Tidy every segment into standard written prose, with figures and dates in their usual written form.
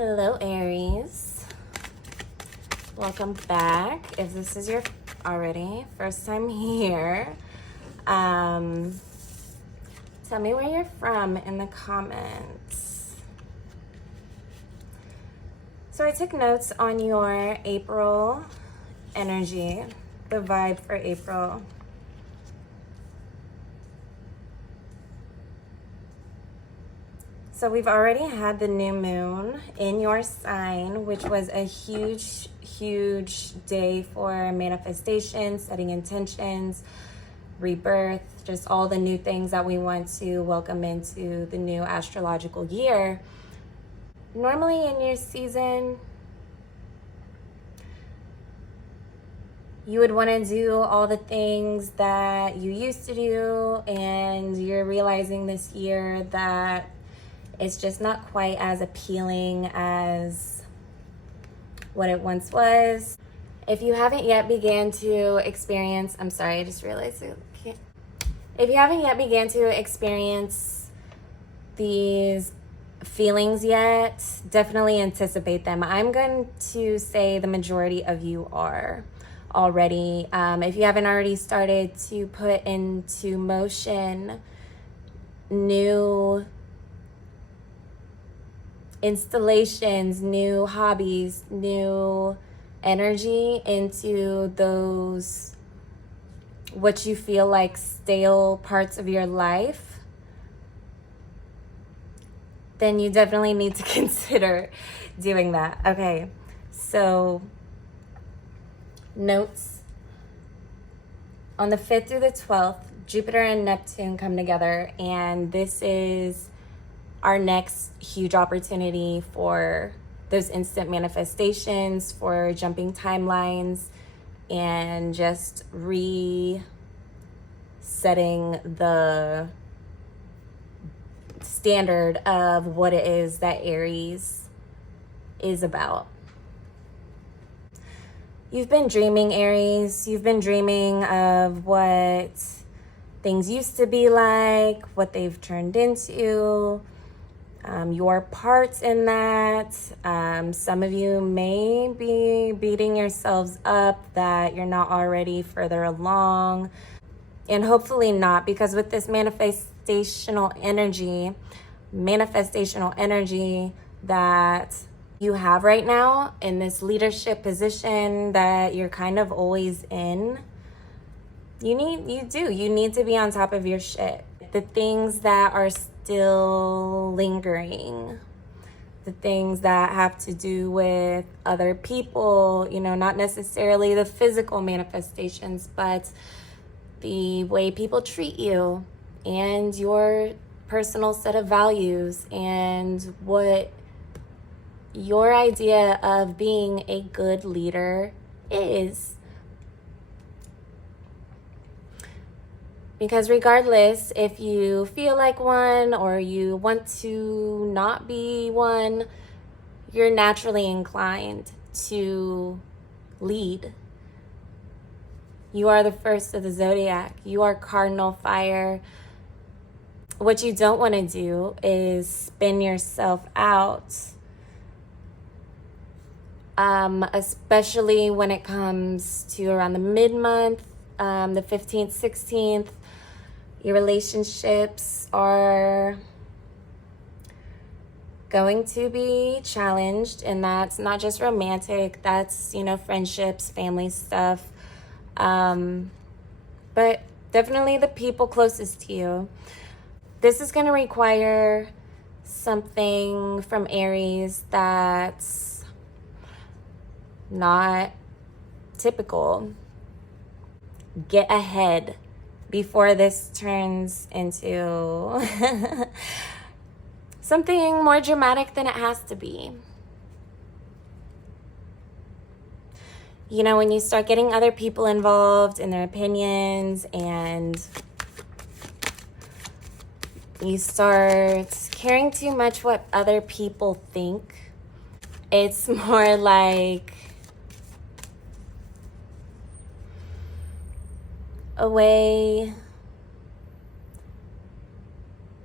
Hello, Aries. Welcome back. If this is your already first time here, tell me where you're from in the comments. So I took notes on your April energy, the vibe for April. So we've already had the new moon in your sign, which was a huge day for manifestation, setting intentions, rebirth, just all the new things that we want to welcome into the new astrological year. Normally in your season, you would want to do all the things that you used to do, and you're realizing this year that it's just not quite as appealing as what it once was. If you haven't yet began to experience, I'm sorry, I just realized I can't. If you haven't yet began to experience these feelings yet, definitely anticipate them. I'm going to say the majority of you are already. If you haven't already started to put into motion new installations, new hobbies, new energy into those what you feel like stale parts of your life, then you definitely need to consider doing that. Okay, so notes. On the 5th through the 12th, Jupiter and Neptune come together, and this is our next huge opportunity for those instant manifestations, for jumping timelines, and just resetting the standard of what it is that Aries is about. You've been dreaming, Aries. You've been dreaming of what things used to be like, what they've turned into, your parts in that. Some of you may be beating yourselves up that you're not already further along, and hopefully not, because with this manifestational energy that you have right now in this leadership position that you're kind of always in, you need to be on top of your shit. The things that are still lingering, the things that have to do with other people, not necessarily the physical manifestations, but the way people treat you and your personal set of values and what your idea of being a good leader is. Because regardless if you feel like one or you want to not be one, you're naturally inclined to lead. You are the first of the zodiac. You are cardinal fire. What you don't want to do is spin yourself out, especially when it comes to around the mid-month, the 15th, 16th. Your relationships are going to be challenged, and that's not just romantic, that's, friendships, family stuff, but definitely the people closest to you. This is going to require something from Aries that's not typical. Get ahead before this turns into something more dramatic than it has to be. When you start getting other people involved in their opinions, and you start caring too much what other people think, it's more like a way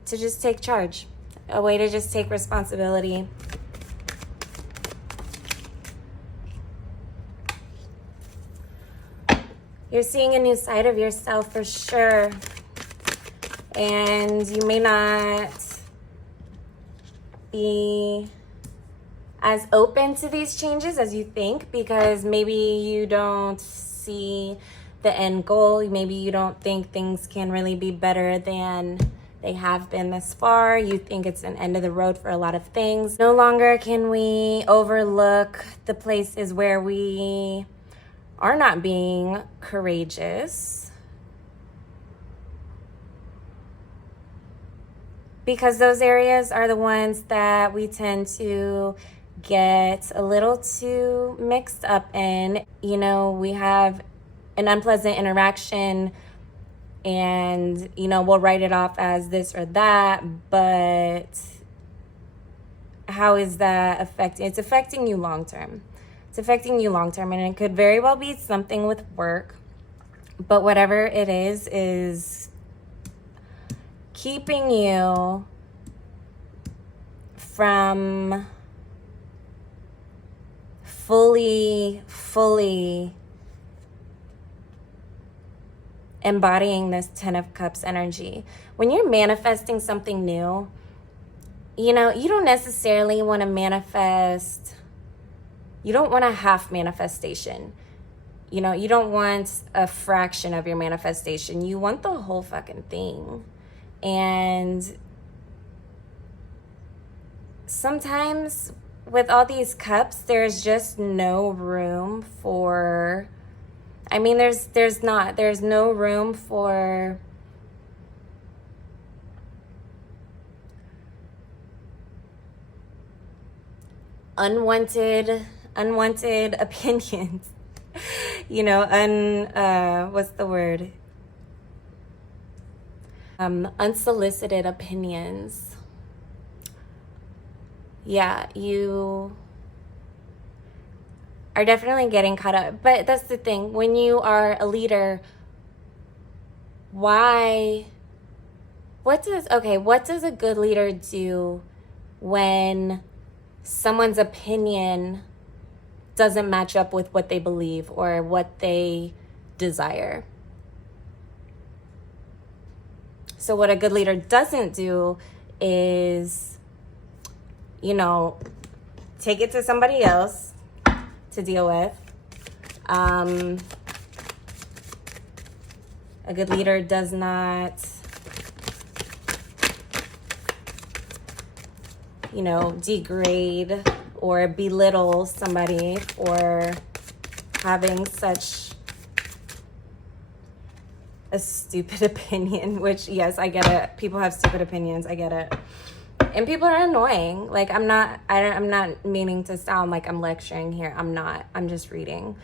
to just take charge, a way to just take responsibility You're seeing a new side of yourself for sure. And you may not be as open to these changes as you think, because maybe you don't see the end goal. Maybe you don't think things can really be better than they have been this far. You think it's an end of the road for a lot of things. No longer can we overlook the places where we are not being courageous, because those areas are the ones that we tend to get a little too mixed up in. You know, we have an unpleasant interaction and, you know, we'll write it off as this or that, but how is that affecting? It's affecting you long term. It's affecting you long term, and it could very well be something with work, but whatever it is keeping you from fully embodying this 10 of Cups energy. When you're manifesting something new, you know, you don't necessarily want to manifest, you don't want a half manifestation. You know, you don't want a fraction of your manifestation. You want the whole fucking thing. And sometimes with all these cups, there's just no room for, I mean, there's no room for unwanted opinions. You know, what's the word? Unsolicited opinions. Yeah, you are definitely getting caught up. But that's the thing. When you are a leader, what does a good leader do when someone's opinion doesn't match up with what they believe or what they desire? So what a good leader doesn't do is, you know, take it to somebody else to deal with. A good leader does not, you know, degrade or belittle somebody for having such a stupid opinion, which, yes, I get it. People have stupid opinions. I get it. And people are annoying. Like, I'm not meaning to sound like I'm lecturing here. I'm not. I'm just reading.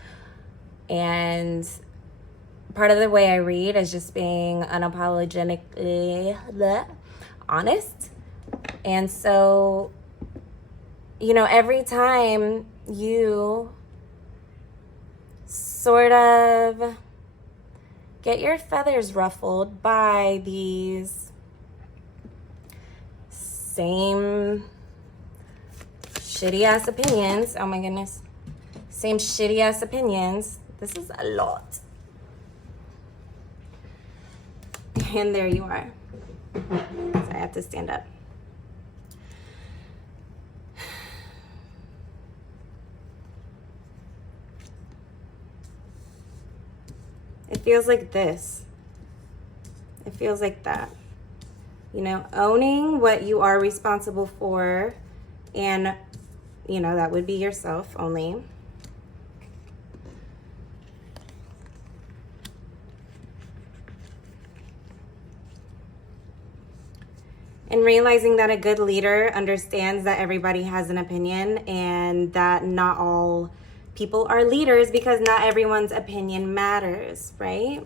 And part of the way I read is just being unapologetically honest. And so, you know, every time you sort of get your feathers ruffled by these same shitty ass opinions, oh my goodness, same shitty ass opinions, this is a lot. And there you are. So I have to stand up. It feels like this. It feels like that. You know, owning what you are responsible for, and, you know, that would be yourself only. And realizing that a good leader understands that everybody has an opinion and that not all people are leaders, because not everyone's opinion matters, right?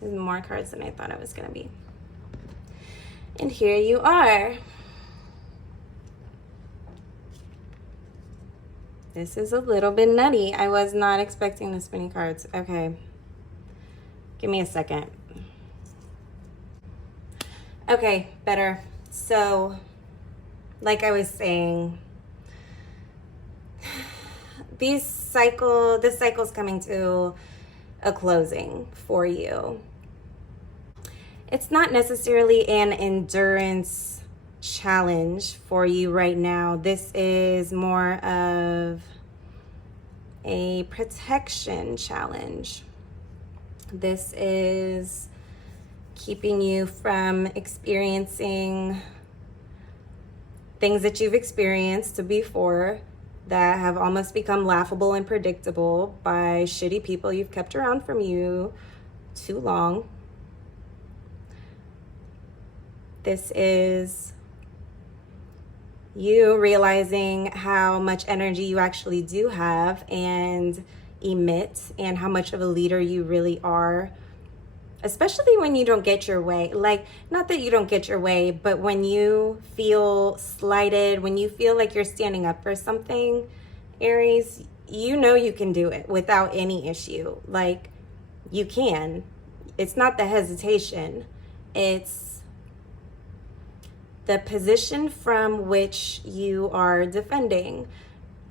There's more cards than I thought it was going to be. And here you are. This is a little bit nutty. I was not expecting this many cards. Okay. Give me a second. Okay, better. So, like I was saying, this cycle's coming to a closing for you. It's not necessarily an endurance challenge for you right now. This is more of a protection challenge. This is keeping you from experiencing things that you've experienced before that have almost become laughable and predictable by shitty people you've kept around from you too long. This is you realizing how much energy you actually do have and emit, and how much of a leader you really are, especially when you don't get your way. Like, not that you don't get your way, but when you feel slighted, when you feel like you're standing up for something, Aries, you know you can do it without any issue. Like, you can. It's not the hesitation. It's the position from which you are defending.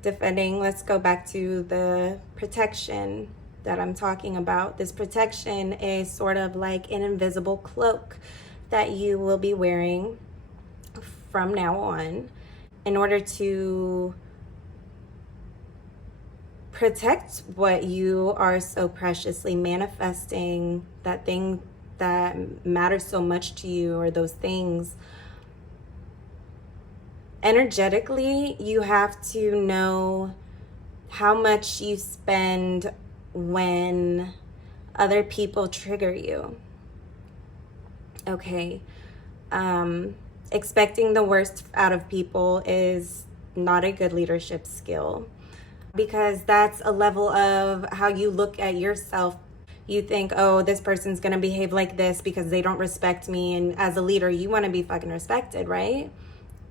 Let's go back to the protection that I'm talking about. This protection is sort of like an invisible cloak that you will be wearing from now on in order to protect what you are so preciously manifesting, that thing that matters so much to you, or those things. Energetically, you have to know how much you spend when other people trigger you. Okay. Expecting the worst out of people is not a good leadership skill, because that's a level of how you look at yourself. You think, oh, this person's gonna behave like this because they don't respect me. And as a leader, you wanna be fucking respected, right?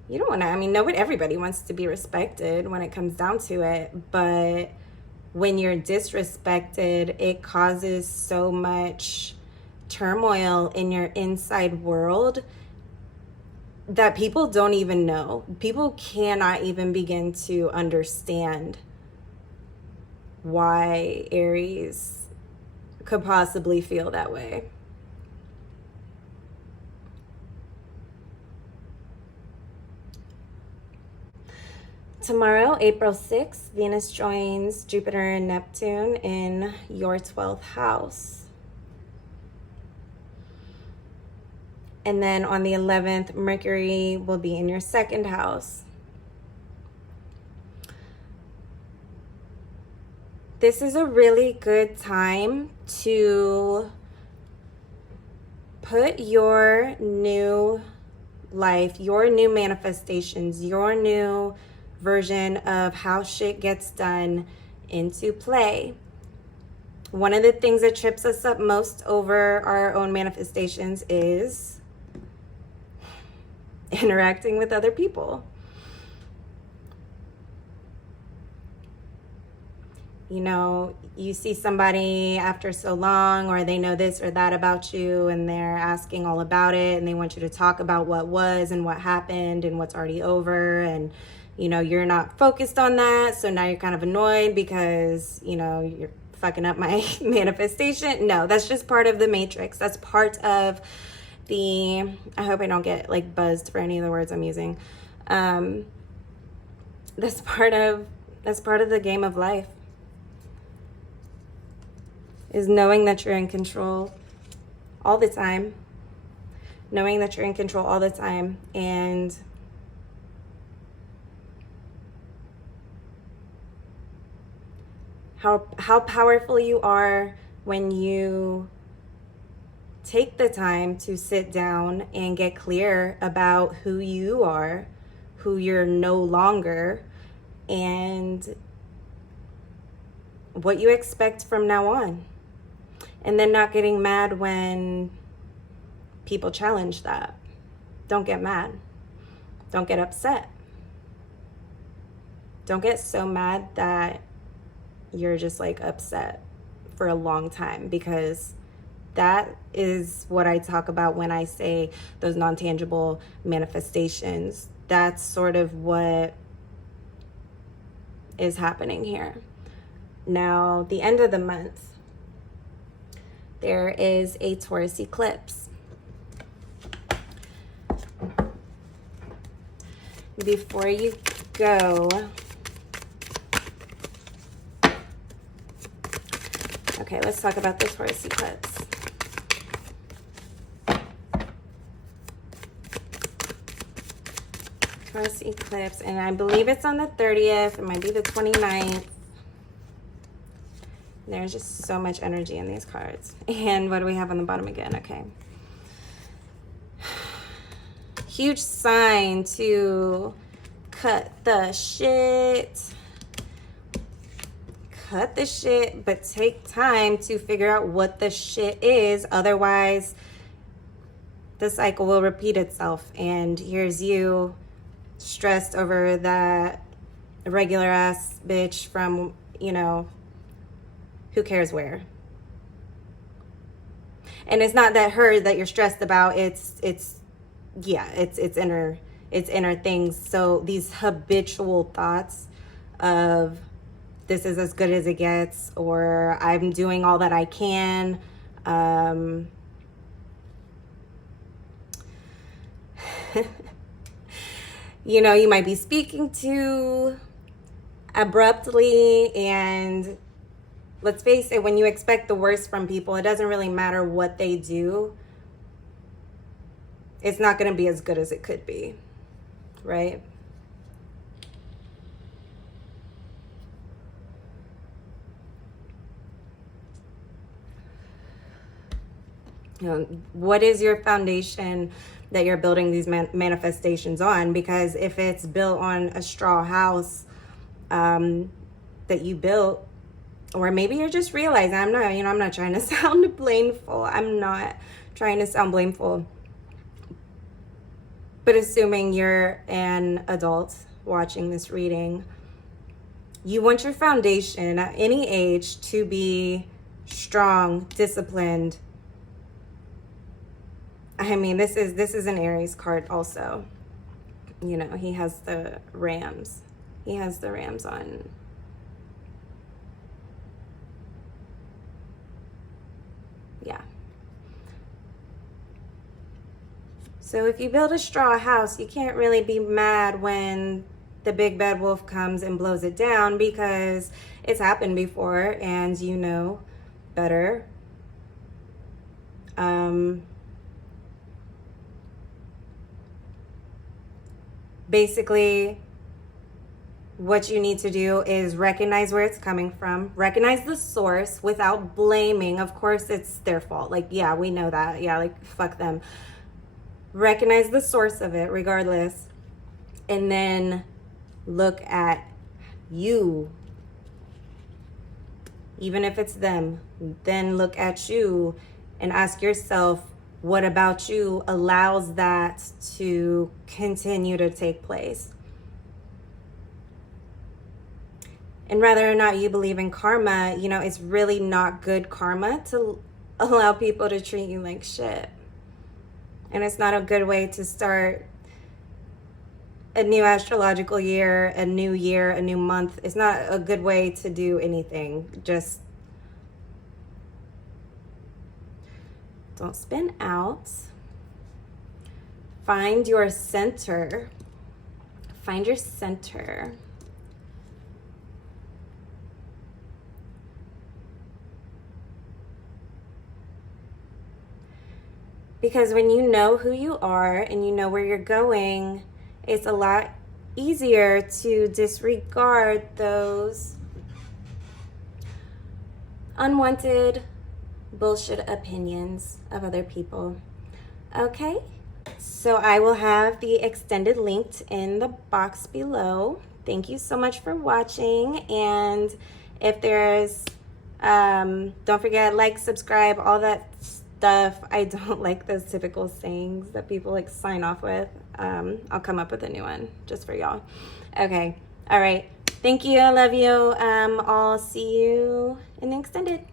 You don't want to, nobody, everybody wants to be respected when it comes down to it. But when you're disrespected, it causes so much turmoil in your inside world that people don't even know. People cannot even begin to understand why Aries could possibly feel that way. Tomorrow, April 6th, Venus joins Jupiter and Neptune in your 12th house. And then on the 11th, Mercury will be in your 2nd house. This is a really good time to put your new life, your new manifestations, your new version of how shit gets done into play. One of the things that trips us up most over our own manifestations is interacting with other people. You know, you see somebody after so long, or they know this or that about you, and they're asking all about it, and they want you to talk about what was and what happened and what's already over, and you know, you're not focused on that. So now you're kind of annoyed because, you know, you're fucking up my manifestation. No, that's just part of the matrix. That's part of the, I hope I don't get like buzzed for any of the words I'm using. That's part of the game of life, is knowing that you're in control all the time. Knowing that you're in control all the time, and how powerful you are when you take the time to sit down and get clear about who you are, who you're no longer, and what you expect from now on. And then not getting mad when people challenge that. Don't get mad. Don't get upset. Don't get so mad that you're just like upset for a long time, because that is what I talk about when I say those non-tangible manifestations. That's sort of what is happening here. Now, the end of the month, there is a Taurus eclipse. Before you go, okay, let's talk about the Taurus eclipse. Taurus eclipse, and I believe it's on the 30th. It might be the 29th. There's just so much energy in these cards. And what do we have on the bottom again? Okay. Huge sign to cut the shit. Cut the shit, but take time to figure out what the shit is. Otherwise, the cycle will repeat itself. And here's you stressed over that regular ass bitch from, you know, who cares where. And it's not that her that you're stressed about, it's inner things. So these habitual thoughts of this is as good as it gets, or I'm doing all that I can, you know, you might be speaking to abruptly, and let's face it, when you expect the worst from people, it doesn't really matter what they do. It's not going to be as good as it could be, right? You know, what is your foundation that you're building these manifestations on? Because if it's built on a straw house that you built, or maybe you're just realizing, I'm not trying to sound blameful. I'm not trying to sound blameful. But assuming you're an adult watching this reading, you want your foundation at any age to be strong, disciplined. I mean, this is an Aries card also. You know, he has the rams. He has the rams on. Yeah. So if you build a straw house, you can't really be mad when the big bad wolf comes and blows it down, because it's happened before and you know better. Basically, what you need to do is recognize where it's coming from, recognize the source without blaming. Of course, it's their fault. Like, yeah, we know that. Yeah, like, fuck them. Recognize the source of it regardless, and then look at you. Even if it's them, then look at you and ask yourself, what about you allows that to continue to take place? And whether or not you believe in karma, you know, it's really not good karma to allow people to treat you like shit. And it's not a good way to start a new astrological year, a new month. It's not a good way to do anything. Just don't spin out. Find your center. Find your center. Because when you know who you are and you know where you're going, it's a lot easier to disregard those unwanted bullshit opinions of other people. Okay? So I will have the extended linked in the box below. Thank you so much for watching. And if there's, don't forget, like, subscribe, all that stuff. I don't like those typical sayings that people like sign off with. I'll come up with a new one just for y'all. Okay. All right. Thank you. I love you. I'll see you in the extended.